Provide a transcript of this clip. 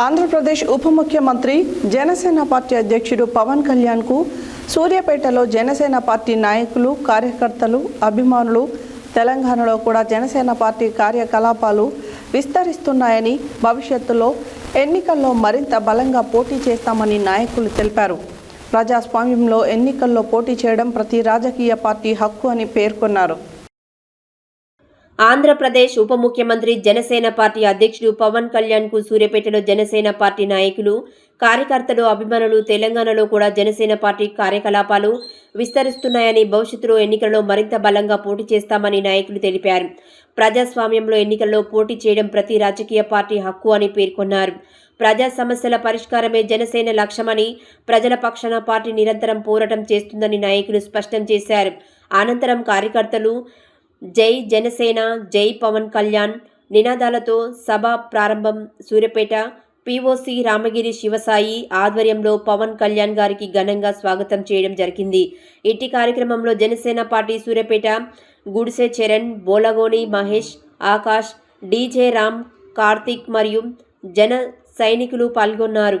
ఆంధ్రప్రదేశ్ ఉప ముఖ్యమంత్రి జనసేన పార్టీ అధ్యక్షుడు పవన్ కళ్యాణ్కు సూర్యాపేటలో జనసేన పార్టీ నాయకులు, కార్యకర్తలు, అభిమానులు తెలంగాణలో కూడా జనసేన పార్టీ కార్యకలాపాలు విస్తరిస్తున్నాయని, భవిష్యత్తులో ఎన్నికల్లో మరింత బలంగా పోటీ చేస్తామని నాయకులు తెలిపారు. ప్రజాస్వామ్యంలో ఎన్నికల్లో పోటీ చేయడం ప్రతి రాజకీయ పార్టీ హక్కు అని పేర్కొన్నారు. ఆంధ్రప్రదేశ్ ఉప ముఖ్యమంత్రి జనసేన పార్టీ అధ్యక్షుడు పవన్ కళ్యాణ్కు సూర్యాపేటలో జనసేన పార్టీ నాయకులు, కార్యకర్తలు, అభిమానులు తెలంగాణలో కూడా జనసేన పార్టీ కార్యకలాపాలు విస్తరిస్తున్నాయని, భవిష్యత్తులో ఎన్నికల్లో మరింత బలంగా పోటీ చేస్తామని నాయకులు తెలిపారు. ప్రజాస్వామ్యంలో ఎన్నికల్లో పోటీ చేయడం ప్రతి రాజకీయ పార్టీ హక్కు అని పేర్కొన్నారు. ప్రజా సమస్యల పరిష్కారమే జనసేన లక్ష్యమని, ప్రజల పక్షాన పార్టీ నిరంతరం పోరాటం చేస్తుందని నాయకులు స్పష్టం చేశారు. అనంతరం కార్యకర్తలు జై జనసేన, జై పవన్ కళ్యాణ్ నినాదాలతో సభ ప్రారంభం. సూర్యాపేట పిఓసి రామగిరి శివసాయి ఆధ్వర్యంలో పవన్ కళ్యాణ్ గారికి ఘనంగా స్వాగతం చేయడం జరిగింది. ఇట్టి కార్యక్రమంలో జనసేన పార్టీ సూర్యాపేట గుడిసె చరణ్, బోలగోని మహేష్, ఆకాష్, డీజే రామ్, కార్తిక్ మరియు జన సైనికులు పాల్గొన్నారు.